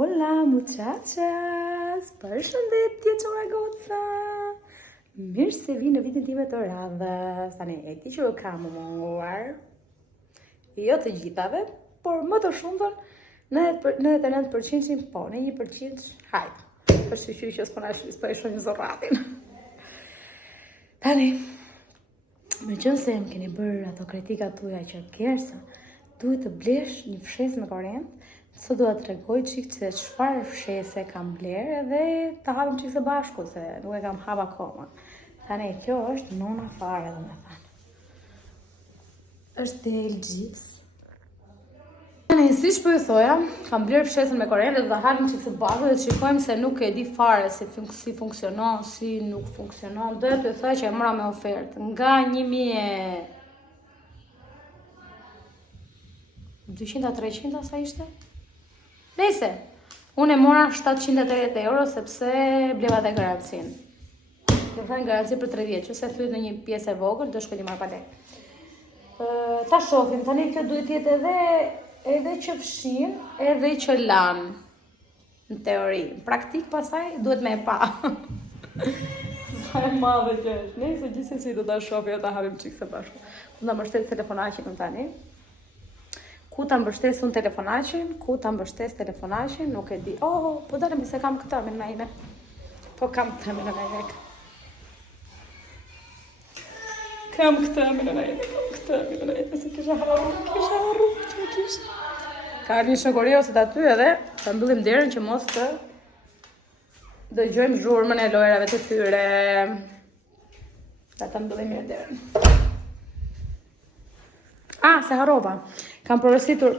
Hola muchachas, përshëndetje çuna goca. Mirë se vi në vitin time të radhës. Tani e di që u kam munguar. Jo të gjithave, por më të shumtën 99% po, në 1% hajde. Për shqyqyri që s'po e shoh një zorratin. Tani, me qënë se më keni bërë ato kritikat tuja që kersa, duhet të blesh një fshes me korrent. Sot do të tregoj çik se çfarë fshese kam bler edhe ta hapim çik së bashku se nuk e kam hap akoma. Tani kjo është nona fare domethënë. Është LG-s. Tani siç po ju thoja, kam bler fshesën me korrent dhe do ta hapim çik së bashku dhe shikojmë se nuk e di fare si funksionon, si nuk funksionon. Do të thoya që e mora me ofertë nga 1200-300 sa ishte? Nëse, unë e mora 780 euro sepse bleva dhe garancin. Kjo thënë garanci për 3 vjeç, se thyet në një pjesë e vogël, do shkoj ti marr pa lek. Ta shohim, tani kjo duhet të jetë edhe që fshin, edhe që lan. Në teori, në praktik pasaj duhet me e pa. Sa e madhe që është. Nëse gjithsesi do ta shohim, do ta hapim çik së bashku. Do ta mbështet telefonaqin tani. Ku ta mbështes unë telefonaqin, ku ta mbështes telefonaqin, nuk e di. Oh, po dalëm se kam këtë me nëna ime. Po kam këtë me nëna ime. Kam këtë me nëna ime, se kisha harru, që kisha. Ka një shokori ose të aty edhe, ta mbyllim derën që mos të dëgjojmë zhurmën e lojrave të tyre. Ta mbyllim mirë derën. Se harrova. Kam porositur.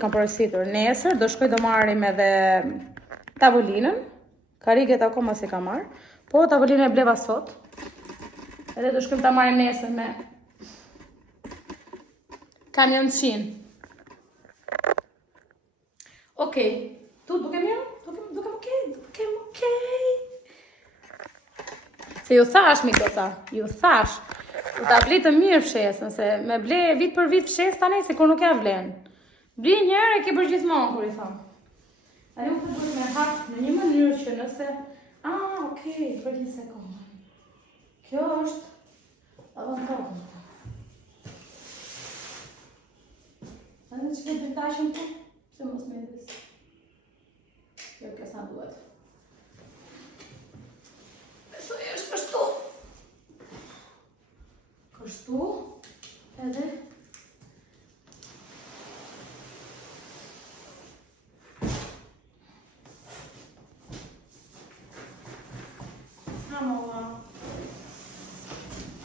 Nesër do shkoj do marrim edhe tavolinën. Kariket akoma se kam marr. Po tavolinën e bleva sot. Edhe do shkojmë ta marrim nesër me kamioncin. Okej. Tu duke mirë? Dukem okej. Se ju thash mi goca, ju thash. U ta ble të mirë fshesën, se me ble vit për vit fshes tani se kur nuk ja vlen. Bli një herë e ke bërë gjithmonë, kur i thon. Tani u të duhet me hap në një mënyrë që nëse... okej, për një sekundë. Kjo është avantazhi. Tani që ke dritashën tu, se mos me edhis. Jo, kjo sa duhet. Besoj është kështu. Kështu, edhe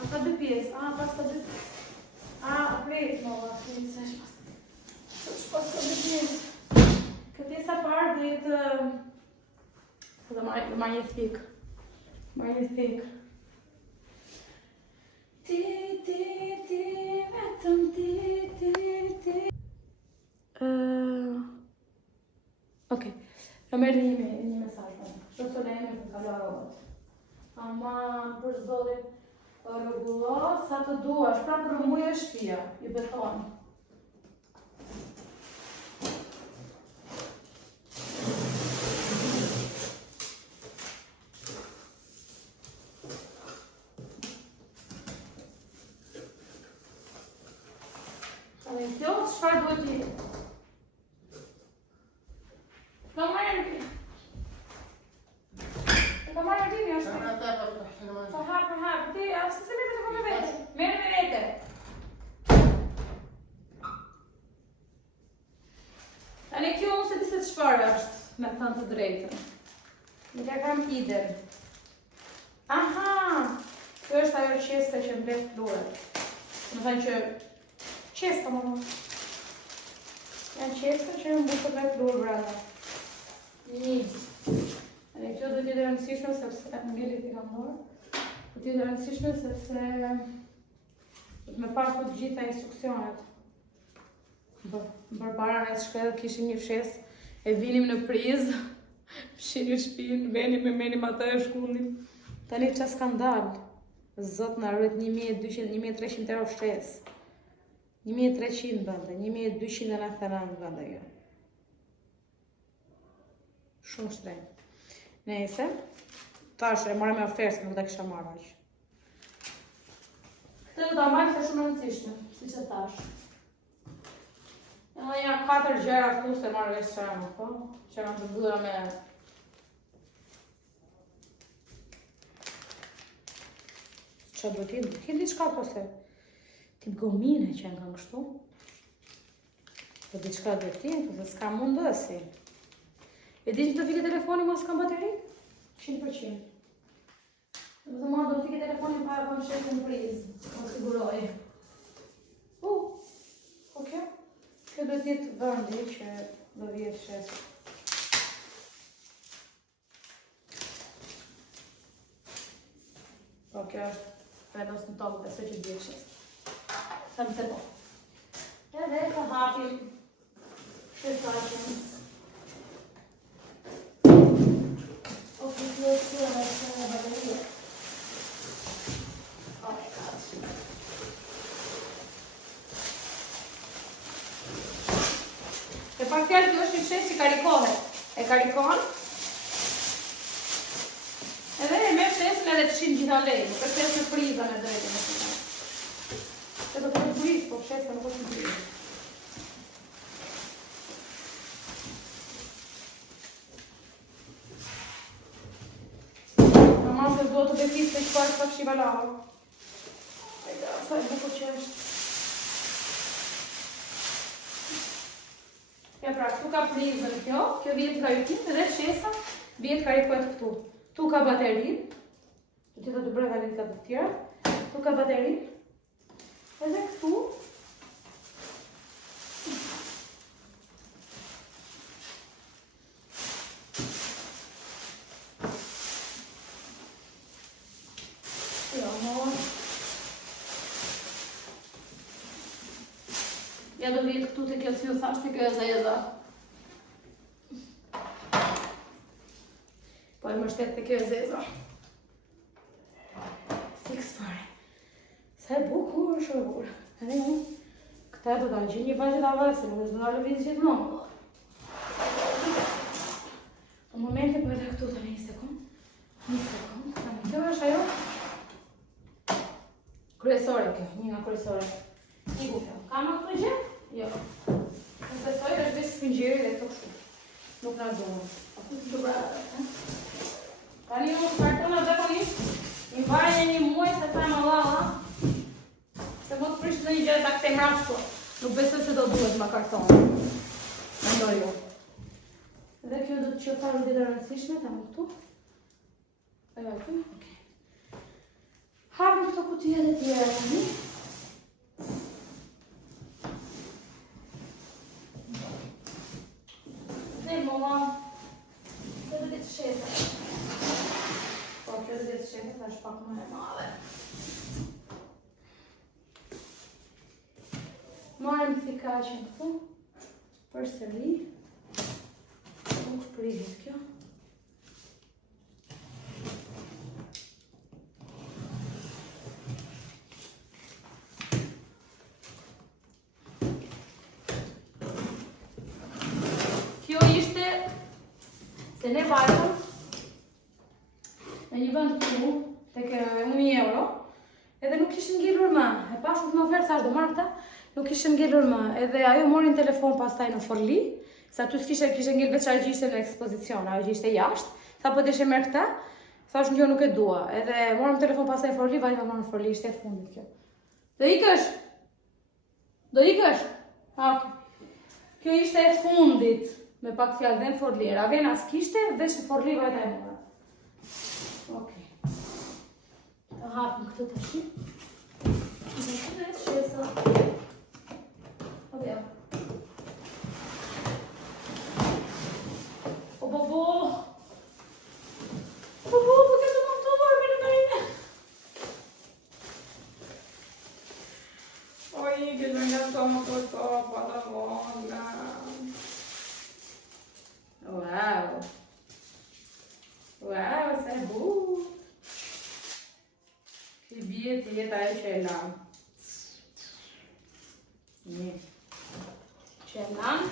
ka 2 pjesë, pas ka 2 prej, mova, se pas ka 2 pjesë. Këtë pjesa parë dhe jetë dhe marrë një thikë. Ti, vetëm ti. Okej, në merë një mesazh. Što të lejme të kalo robot. Aman, për zotin, rregullo sa të duash, pra për rëmbuj e shtëpia, i beton. Kjo, çfarë duhet ti? Ka marrë ti? Ka marrë ti një është? Po hap, ti, se me të me vete? Mere me vete. Tani kjo unë se di se çfarë është, me thënë të drejtën. Nuk e kam iden. Kjo është ajo qeska që mbledh fluoret. Më thënë që qeska më më. Janë qeska që në mbusët me fluor brada. Një. Kjo do t'jetë rëndësishme sepse në mjelit i kam morë. Do t'jetë rëndësishme sepse do t'me pas të gjitha instruksionet. Përpara në shkëllë kishim një fshes, e vinim në prizë, fshinim shpinë, menim atë e shkullim. Tani qa skandal. Zot në arrët 1200-1300 euro fshes. 1300 bënde, 1299 bënde jo. Shumë shtrenjtë. Nëse, tash e mora me ofertë, nuk ta kisha marrë aq. Këtë do ta marr se shumë e rëndësishme, siç e thash. Edhe ja 4 gjëra këtu se marrë vesh çfarë, po? Që janë të mbyllura me çfarë do të jetë diçka po se tip gomine që janë kështu. Po diçka do të jetë, po s'ka mundësi. E di që do fike telefoni mos kam bateri? 100%. Dhe ma do fike telefoni pa e kom shetë në prizë, më siguroj. Ok. Kjo do t'jetë vëndi që do vjetë shetë. Po kjo është vendos në tokë, besoj që vjetë shetë. Thëmë se po. Edhe të hapim shesaqen. Ok, kjo është kjo dhe se në baterie. Oh my god. E pak fjallë kjo është një shes që karikohet. E karikon. Edhe e me shesin edhe të shinë gjitha lejnë. Nuk e shes në prizën e drejtë në shumë. Se do të të prizë, po shesë nuk është në prizë. Se do të betis se qëpar të shiva lavë. Ajde, sa e bukur që është. Ja pra, këtu ka prizën kjo vjetë ka jutin, edhe shesa vjetë ka rikuet këtu. Tu ka baterin, të tjeta të breda një ka të tjera, tu ka baterin, edhe këtu, ja do vjetë këtu të kjo si ju thasht të kjo e zeza. Po e më shtetë të kjo e zeza. Fix fare. Sa e bukur, shumë e bukur. Edhe unë, këta e do ta gjithë një vajgjët avese, nuk është do da lëviz gjithë mëmë. Në momente po edhe këtu të një sekund. Kjo është ajo kryesore kjo, një nga kryesore. Një buke. Ka më të gjë? Jo. Në besoj është veç spingjeri dhe këto kështu. Nuk nga donë. A ku të brada. Tani unë kartona dhe po një vajnë një muaj se ta më lala. Se mos prishtë në një gjë ta këte mrashko. Nuk besoj se do duhet ma kartona. Mendoj jo. Dhe kjo do të që ta rrëdit e rëndësishme, ta më këtu. E këtu, ok. Hapim këto kutia dhe tjera një. Dhe mëma, kjo dhe të shete. Po, kjo dhe të shete, ta është pak më e madhe. Marim fikaqen këtu, për sëri. Nuk shpërihet kjo. Se ne vajtëm në një vend këtu, tek 1.000 euro, edhe nuk ishën ngellur më. E pashut në ofertë, thash do marrë këta, nuk ishën ngellur më. Edhe ajo morin telefon pastaj në Forli, se aty s'kishe ngellë veç ajo që ishte në ekspozicion, ajo që ishte jashtë, tha po deshe merr këta, thash në kjo nuk e dua. Edhe morëm telefon pastaj në Forli, vajtëm marrë në Forli, ishte e fundit kjo. Do ikësh? Do ikësh? Ok. Kjo ishte e fundit. Me pak fjallë dhe në Forli, Ravena s'kishte, veç në Forli vajta e mora. Ok. Të hapëm këtë të shi. Dhe këtë shesa. Obja. O bobo! Bobo, po këtë më të dorë me në nëjnë. Oj, këtë nga të më të sopa të vonga. Wow! Wow, sa e bukur! Që bjetë jetë ajo që e lanë. Një. Që e lanë.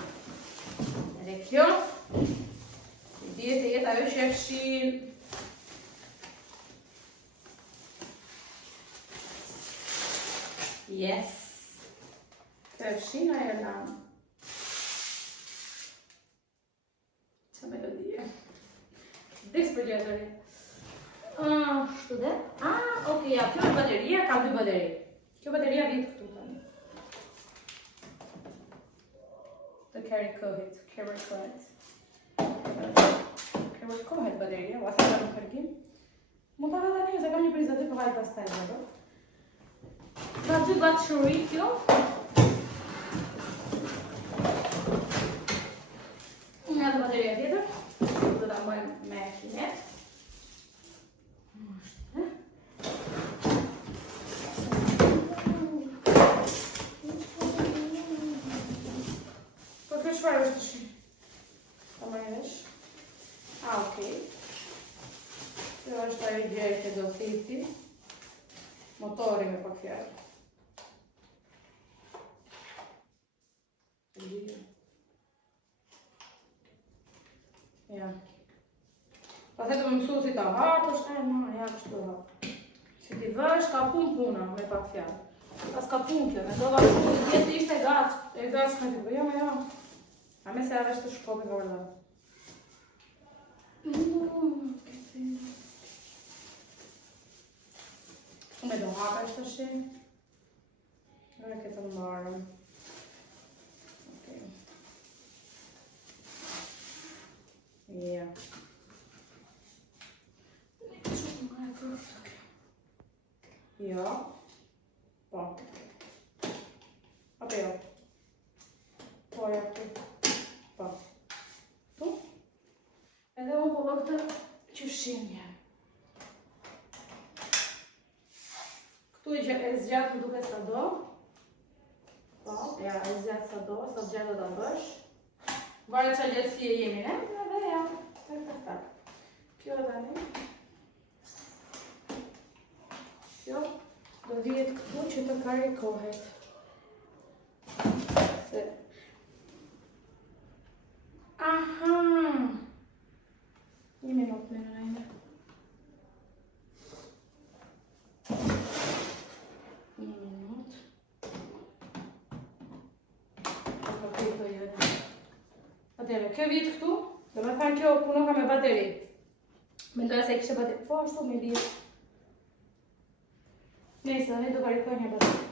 Edhe kjo. Që jetë ajo që e fshin. Yes. Kjo e fshin ajo lamë. Qa melodie. Dis për gjetëri. Shtu dhe? Ok, ja, kjo është bateria, ka 2 bateri. Kjo bateria vitë këtu të një. Të carry-kohet. Carry-kohet bateria, o asë në kërkim. Më të dhe një, se kam një prizë aty për hajtë pas taj, dhe. Ka 2 bateri kjo. Nga të bateria tjetër. Do ta mbajmë me kinet. Po kjo çfarë është tash? Ta marrë vesh. Okay. Kjo është ajo gjë që do thiti. Motori me pak fjalë. Ja. Pastaj do më mësu si ta hapësh, ja kështu hap. Si ti vësh, ka puna me pak fjalë. Pas ka punë kjo, me do vazhdu, jetë ishte e gaç me ty, jo. A me se avesh të shkopi vërda. Me do hapesh të shi. Në këtë më marëm. Ja. Jo. Po. Apo jo. Po, ja këtu. Po. Tu? Edhe unë po këtë që shimje. Këtu e zgjatë duke sa do. Po, ja, e zgjatë sa do, sa zgjatë do të bësh. Varet që lehtësi e jemi, ne? Edhe ja, tak. Kjo edhe ne. Kjo do vijet këtu që të carry-kohet. Se... Aha! Një minut me në nëjnë. Një minut. Atere, kjo vit këtu, do me thënë kjo punoha me bateri. Mendoja se kishe bateri, po ashtu me vit. Nese, ne do carry-koj një bateri.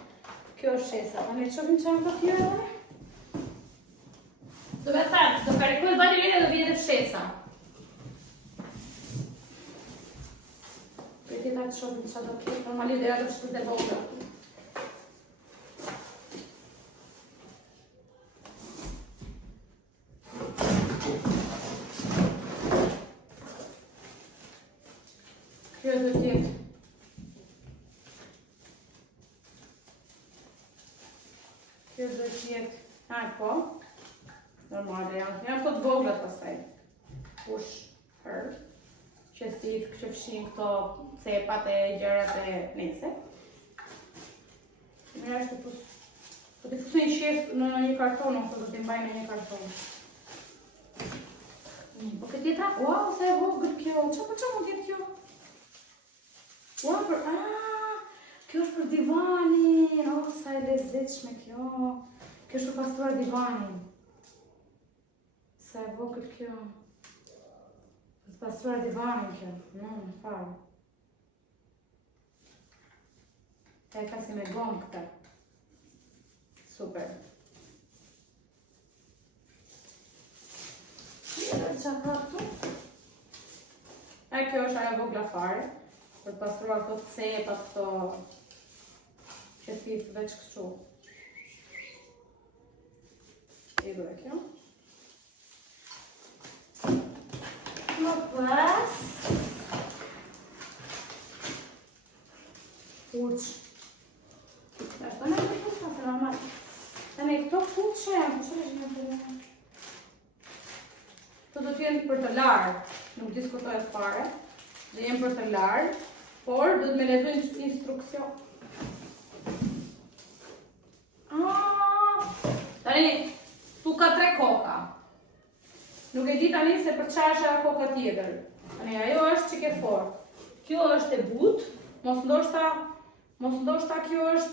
Kjo është shesa, a ne të shofim që në të tjera dhe? Do me thënë, do carry-koj bateri dhe do vjetë shesa. Për tjeta të shofim që do kjo, normalisht dhe do shtu dhe boga. Kjo do tjetë. Kjo do tjetë. Po. Normale janë. Janë këto të voglat pastaj. Push her. Që thithë, që fshin këto cepat e gjërat e nese. Mira është të pus... Po të fusu një shesë në një karton, ose do t'i mbaj me një karton. Po këtë tjetra? Wow, sa e vogët kjo. Qa mund tjetë kjo? Wow, kjo është për divanin. Sa e lezetshme kjo. Kjo është për pastruar divanin. Sa e vogët kjo. Për pastruar divanin kjo. Farë. E ka si me gomë këta. Super. Qa ka këtu? Kjo është ajo vogla fare. Për të pastruar këto të cepat, këto që thithë veç kështu. I dhe kjo. Më pas... Uq. Ashtë të në të pusë, se normal. Të ne këto fuq që janë, që është në të në? Të do t'jenë për të larë, nuk diskutojë fare. Dhe jenë për të larë. Por, do të me lezu instruksion. Tani, tu ka 3 koka. Nuk e di tani se për çfarë është ajo koka tjetër. Tani ajo është çike fort. Kjo është e butë, mos ndoshta kjo është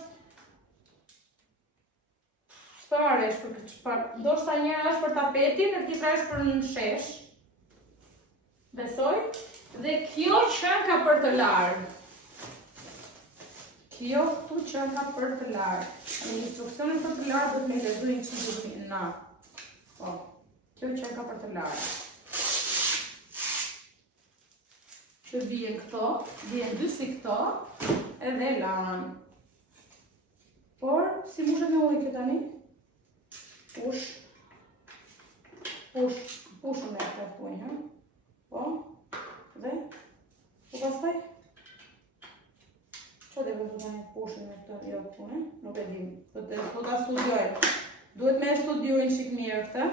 çfarë është për çfarë? Ndoshta njëra është për tapetin e tjetra është për në shesh. Besoj. Dhe kjo çanka për të larë. Kjo këtu çanka për të larë. Në instruksionin për të larë do të më lexojnë çfarë na. Po. Kjo çanka për të larë. Që vjen këto, vjen dy si këto, edhe lanë. Por, si mushet me ujë kjo tani? Pushën me këtë ujë, ha? Po, dhe, po pastaj? Që dhe vëzdu tani pushën me këtë jo punë, nuk e dim, do ta studioj. Duhet me studiojnë qik mirë këtë,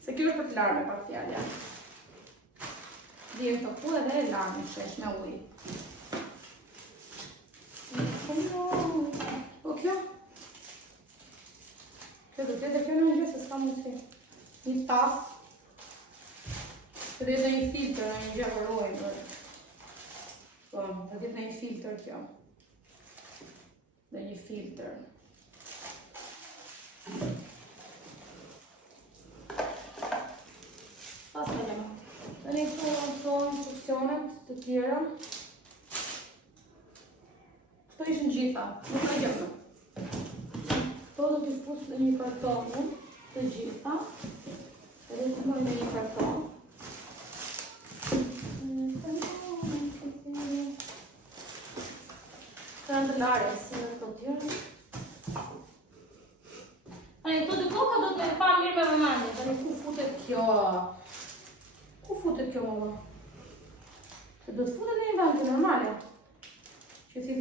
se kjo është për të larë me pak fjallja. Vjen të ku edhe e lanë në shesh me ujë. Po kjo? Kjo do tjetë kjo në një gjë se s'ka mundësi. Një tas. Kjo do jetë një filtr në një gjë për ujë. Po, do jetë një filtr kjo. Dhe një filtr. Pas të njëma. Dhe një këto instruksionet të tjera. Këto ishën gjitha, nuk ka gjëmë. Këto do t'i pusë në një karton të gjitha. Edhe të mëjnë në një karton. Të në të larë, si në këto tjera. Këto dy koka do të me pa mirë me vëmendje. Tani ku futet kjo? Ku futet kjo mëma? Se do të futet në një vend të normale. Që si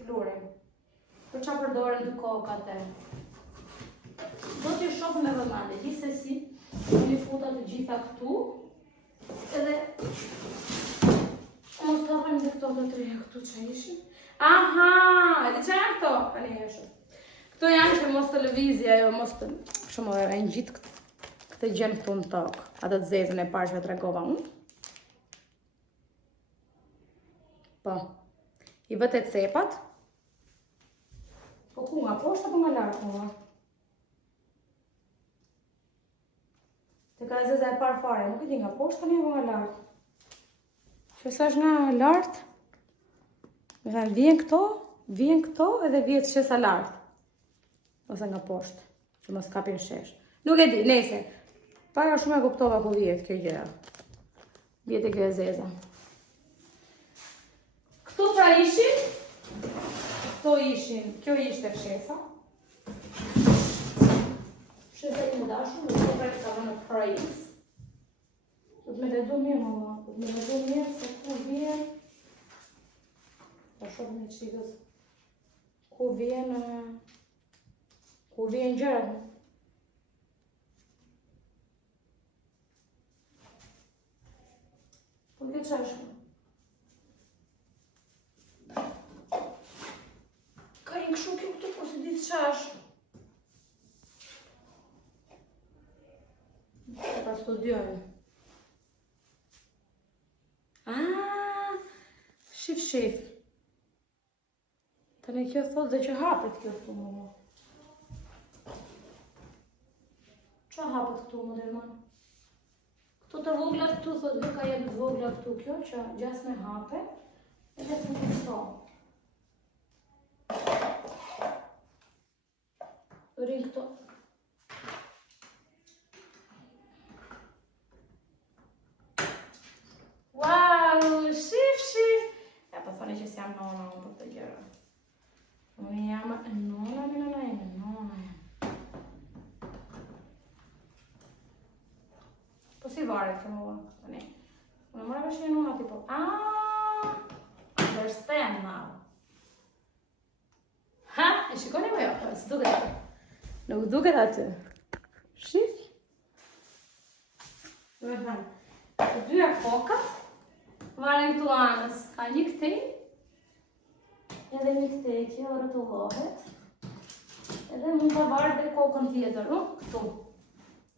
t'plurin. Për qa përdoren dy kokat e. Do t'ju shoh me vëmendje. Gjithsesi, do t'ju futa të gjitha këtu. Edhe mos të hapim dhe këto të treja këtu që ishin. Aha! Edhe që janë këto? Ani heshë. Këto janë që mos të lëvizja, jo mos të... Shumë e në gjitë këtë gjenë këtu në tokë. Atë të zezën e parë që të regova unë. Po. I vëtet cepat. Po ku nga poshtë apo nga lartë nga? Të ka zeza e parë fare, nuk i di nga poshtë një apo nga lartë. Që sa është nga lartë, me thënë vjen këto edhe vjetë shesa lartë. Ose nga poshtë, që mos kapin shesh. Nuk e di, nese. Para shumë e kuptova ku vjetë kjo gjëra. Vjetë e kjo e zeza. Këtu pra ishin. Këto ishin. Kjo ishte fshesa. Fshesa i më dashur, në të pra këta në prajis. Do të me lezu mirë, mama. Do të me lezu mirë se ku vjen. Ta shumë në qikës. Ku vjen gjërat. Po këtë qashme. Ka një këshu kjo këtu, po se ditë qash. Ta studiojnë. Shif. Tani kjo thot dhe që hapet kjo këtu më. Qa hapet këtu më dhe më? Këtu të voglat këtu, thot dhe ka jetë voglat këtu kjo, që gjas me hape, edhe të më këto. Rinë këto. Wow, shif. Ja, po thoni që s'jam nona për të gjëra. Unë jam nona. Po si varet kjo mua, tani. Unë mora vesh një nuna tipo, understand now. Ha, e shikoni më jo, s'duket aty. Nuk duket aty. Shif? Do e thënë, të dyja kokat, varen këtu anës, ka një këtej, edhe një këtej, kjo rëtullohet, edhe mund të varë dhe kokën tjetër, këtu.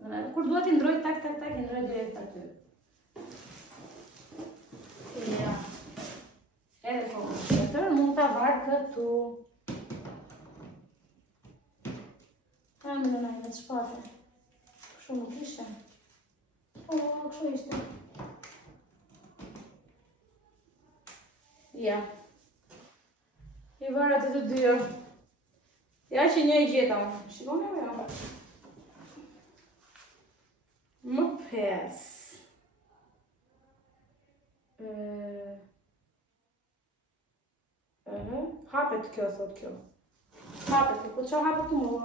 Kur duhet i ndroj tak, i ndroj direkt aty. Ja. Edhe kokën tjetër, mund ta varë këtu. Ka më në najme të shpate. Kështu nuk ishte. Po, kështu ishte. Ja. I varë atë të dyja. Ja që një i gjeta më. Shikone me ja. Më pes. Hapet kjo, thot kjo. Hapet, po që hapet të mua?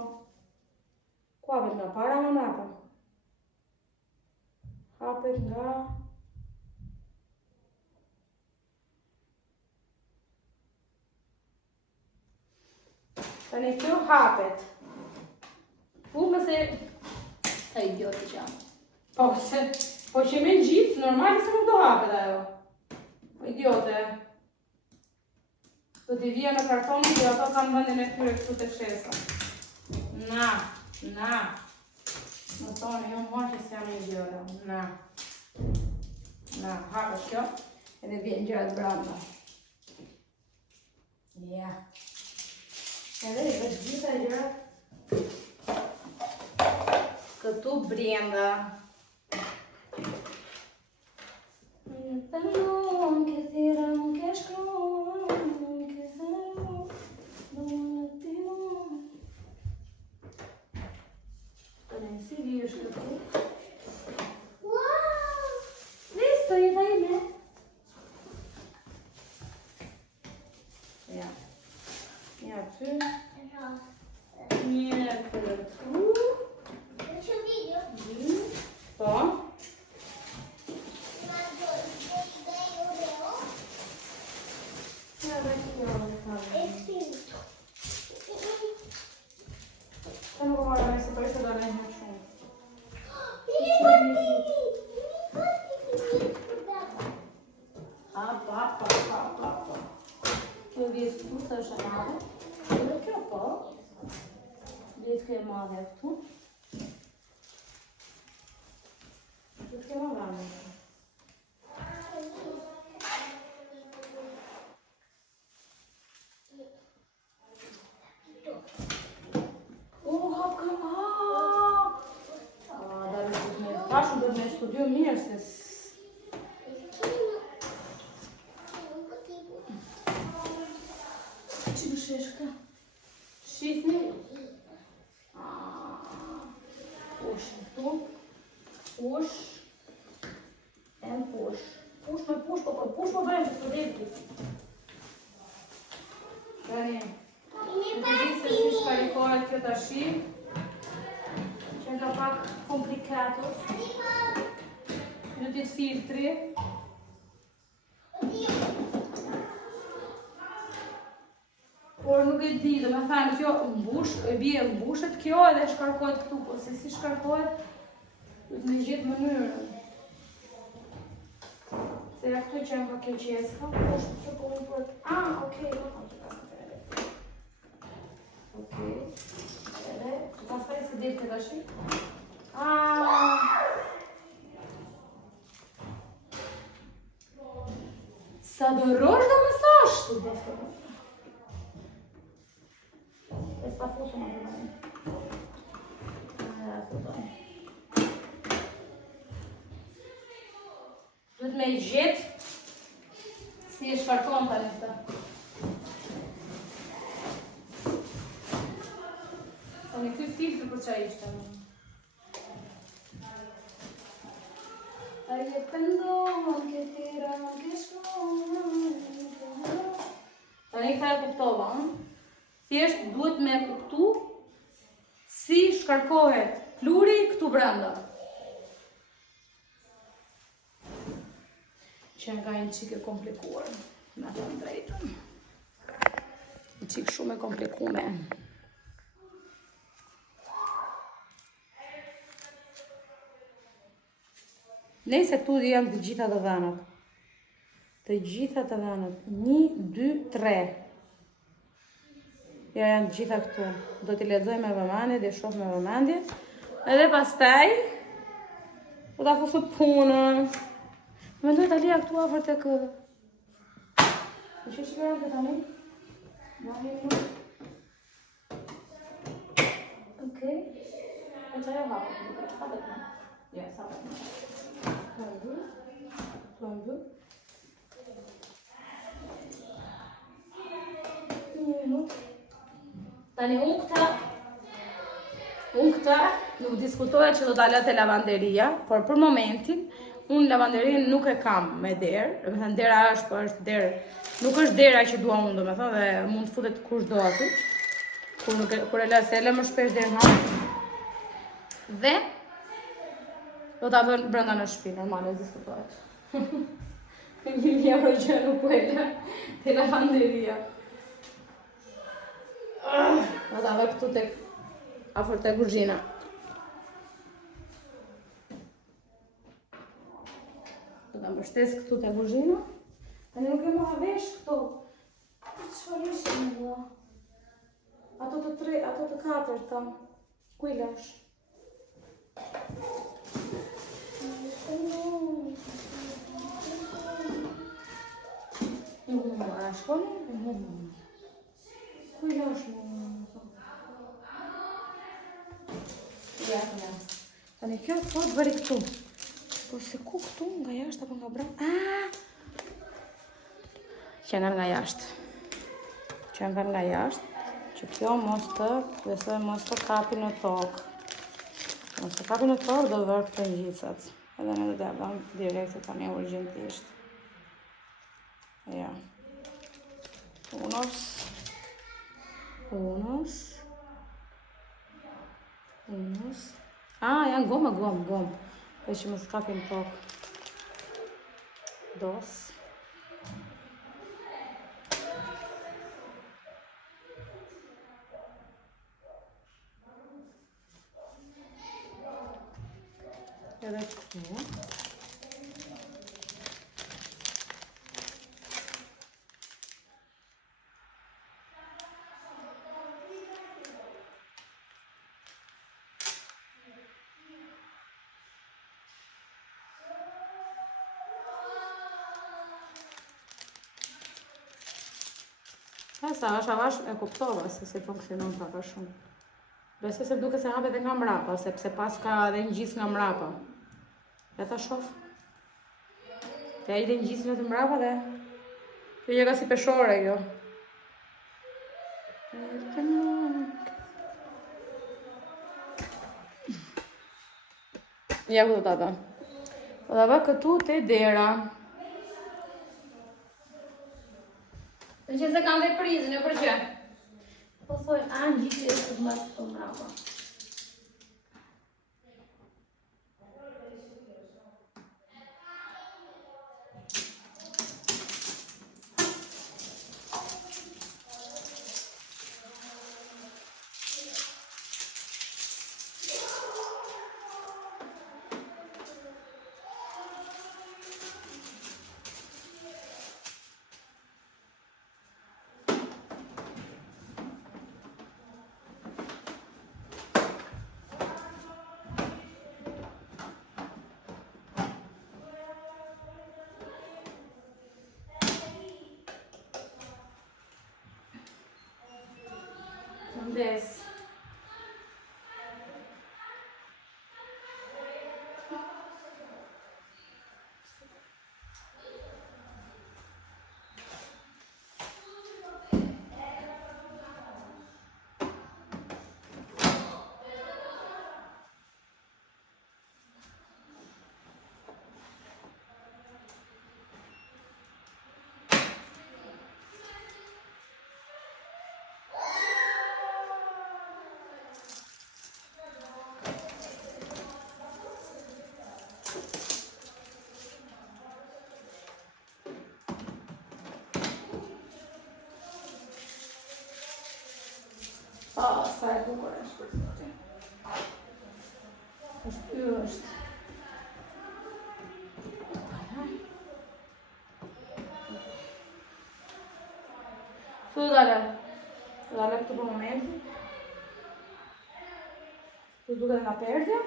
Ku hapet nga para nga mrapa? Hapet nga... Tani kjo hapet. Mëse... Sa idioti që jam. Po që me në gjithë, normal se nuk do hapet ajo. Idiote. Do t'i vija në kartonin që ato kanë vendin e tyre këtu të kshesa. Na. Në tonë, jo mua që s'jam idiote. Na, hapet kjo. Edhe vjen gjërat branda. Ja. Edhe i veç gjitha gjërat këtu brenda. Të non këthira nuk e shkron, nuk e thero, nuk në timo. Të ne si vish këtu. Listo, jeta ime. Ja. Ja, ty. Një këtu. Po. Të nuk marrë me se për ishte do në një shumë. Pa. Kjo vjetë këtu së është e madhe. Dhe kjo po. Vjetë kjo e madhe këtu. Vjetë kjo më vrame. Shumë do me studiu mirë se... Që më sheshka? Shifni? Push këtu. Push. And push. Push me push, po vrem të studenti. Tani. Në të gjithë se si shkarikohet kjo tashi. Që nga pak komplikatos. Në të filtri. Por nuk e di, do me thënë kjo mbushet kjo edhe shkarkohet këtu, po se si shkarkohet, du të me gjithë mënyrën. Se ja këtu që nga kjo qeska, po është të po më për... okej, do kam që pasë të edhe. Okej. Edhe, që pasë taj se dirë këtë ashi. Sa dorosh do më sashtu, dhe të e sa fusë më të dojnë. Duhet me i gjithë si e shkarkon të një të. Po një këtë filtr për qa ishte. A je pëndon, këtira, këshkon. Tani këta e kuptova, thjesht duhet me kuptu si shkarkohet pluri këtu brenda. Që nga një qik e komplikuar, me të drejtën. Një qik shumë e komplikume. Nëse këtu janë të gjitha të dhanat. Të gjitha të dhanat. 1, 2, 3. Ja janë të gjitha këtu. Do t'i lexoj me vëmendje dhe shoh me vëmendje. Edhe pastaj do ta fusë punën. Mendoj ta lija këtu afër tek Që shkërën të tani? Okej. E që ajo hapë? Hapët me? Yes, hapët me. Plajdu. Tani unë këta nuk diskutoja që do ta lë te lavanderia, por për momentin unë lavanderin nuk e kam me derë, do të thënë dera është derë, nuk është dera që dua unë, do të thënë, dhe mund të futet kushdo aty. Kur e lë se lë më shpesh derën hapë. Dhe do ta vën brenda në shtëpi, normale diskutohet. 1.000 euro që nuk po e lë te lavanderia. Do ta vë këtu tek afër te kuzhina. Do ta mbështes këtu te kuzhina. Tani nuk e mora vesh këto. Çfarë ishin mua? Ato të katërta. Ku i lash? Nuk më mora shkoni? Ku i lash mua? Ja. Tani kjo po të bëri këtu. Po se ku këtu, nga jashtë apo nga brenda? Që nga jashtë. Që nga jashtë. Që kjo mos të kapi në tokë. Mos të kapi në tokë do vërë këtë ngjicat. Edhe ne do t'ja bëm direkt tani urgjentisht. Ja. Unos. Janë gomë. E që më s'kapin tokë. Dos. Edhe këtu. Sa avash e kuptova se si funksionon prapa shumë. Besoj se duke se hapet e nga mrapa, sepse pas ka edhe ngjis nga mrapa. Ja ta shoh. Ja i dhe ngjis nga të mrapa dhe kjo që ka si peshore kjo. Ja ku do ta bë. Do ta bë këtu te dera. Në që se kam dhe prizën, e për që? Po thoi, gjithë e së të mbasë të mrapa. This. Sa e bukur është për zotin. Është. Tu dale këtu për momentin. Kështu duket nga perdja.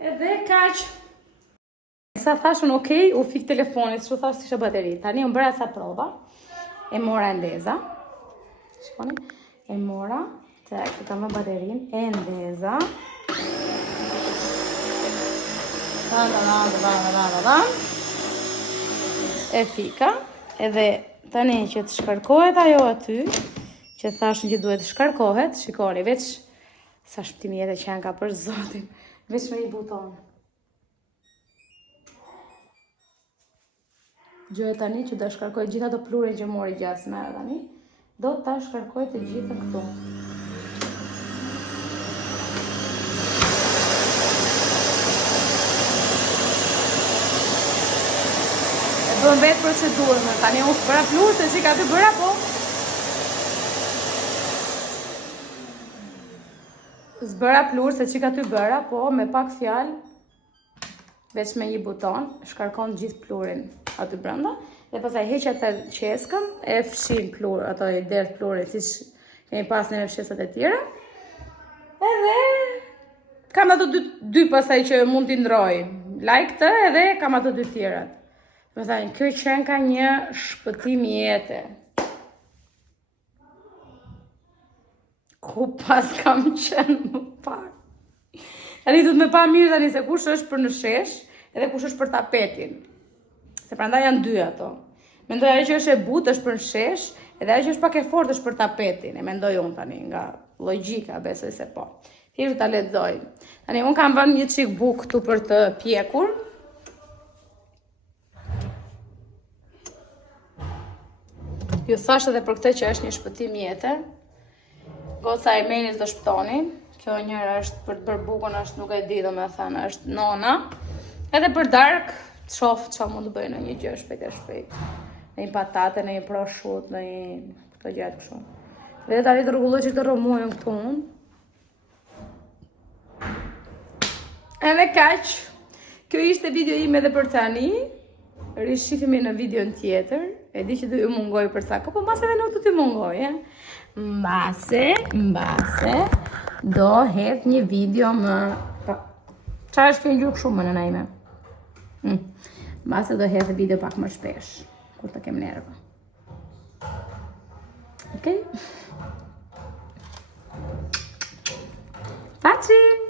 Edhe kaq. Sa thashun okej, u fik telefonit, që thash s'isha bateri. Tani unë bëra sa prova. E mora e ndeza. Shikoni? E mora. Tek, të kam baterin. E ndeza. E fika. Edhe tani që të shkarkohet ajo aty, që thashën që duhet të shkarkohet, shikoni, veç sa shpëtimjet që janë ka për zotin, veç me një buton. Gjoj tani që do shkarkoj gjitha të plurin që mori gjatë me tani, do ta shkarkoj të gjitha këtu. Bëm vetë procedurën, tani unë s'bëra plur, se që ka të bëra, po. S'bëra plur, se që ka të bëra, po me pak fjalë, veç me një buton, shkarkon gjithë plurin aty brenda, dhe pasaj heq atë qeskën, e fshin plur, ato i derdh plurin, si kemi pas në fshesat e tjera, edhe kam ato dy pasaj që mund t'i ndroj, like të, edhe kam ato dy tjerat. Me thajnë, kjo qenë ka një shpëtim jete. Ku pas kam qenë më pak. Tani du të me pa mirë tani se kush është për në shesh, edhe kush është për tapetin. Se prandaj janë dy ato. Mendoj ajo që është e butë është për në shesh, edhe ajo që është pak e fortë është për tapetin. E mendoj unë tani, nga logjika, besoj se po. Thjesht ta lexoj. Tani unë kam vënë një çik bukë këtu për të pjekur. Ju thash edhe për këtë që është një shpëtim jete. Goca e Melis do shpëtoni. Kjo njëra është për të bërë bukën, është nuk e di do me thënë, është nona. Edhe për dark, të shoh çfarë mund të bëj në një gjë shpejt e shpejt. Në një patate, në një proshut, në një këto gjëra kështu. Dhe tani të rregulloj që të rromujën këtu unë. Edhe kaq. Kjo ishte video ime edhe për tani. Rishifimi në videon tjetër. E di që do ju mungoj për sa kohë, po mbase edhe nuk do t'ju mungoj, Mbase do hedh një video më... Qa është kjo gjurë shumë më nëna ime? Mbase do hedh video pak më shpesh, kur të kem nervë. Okej? Paci!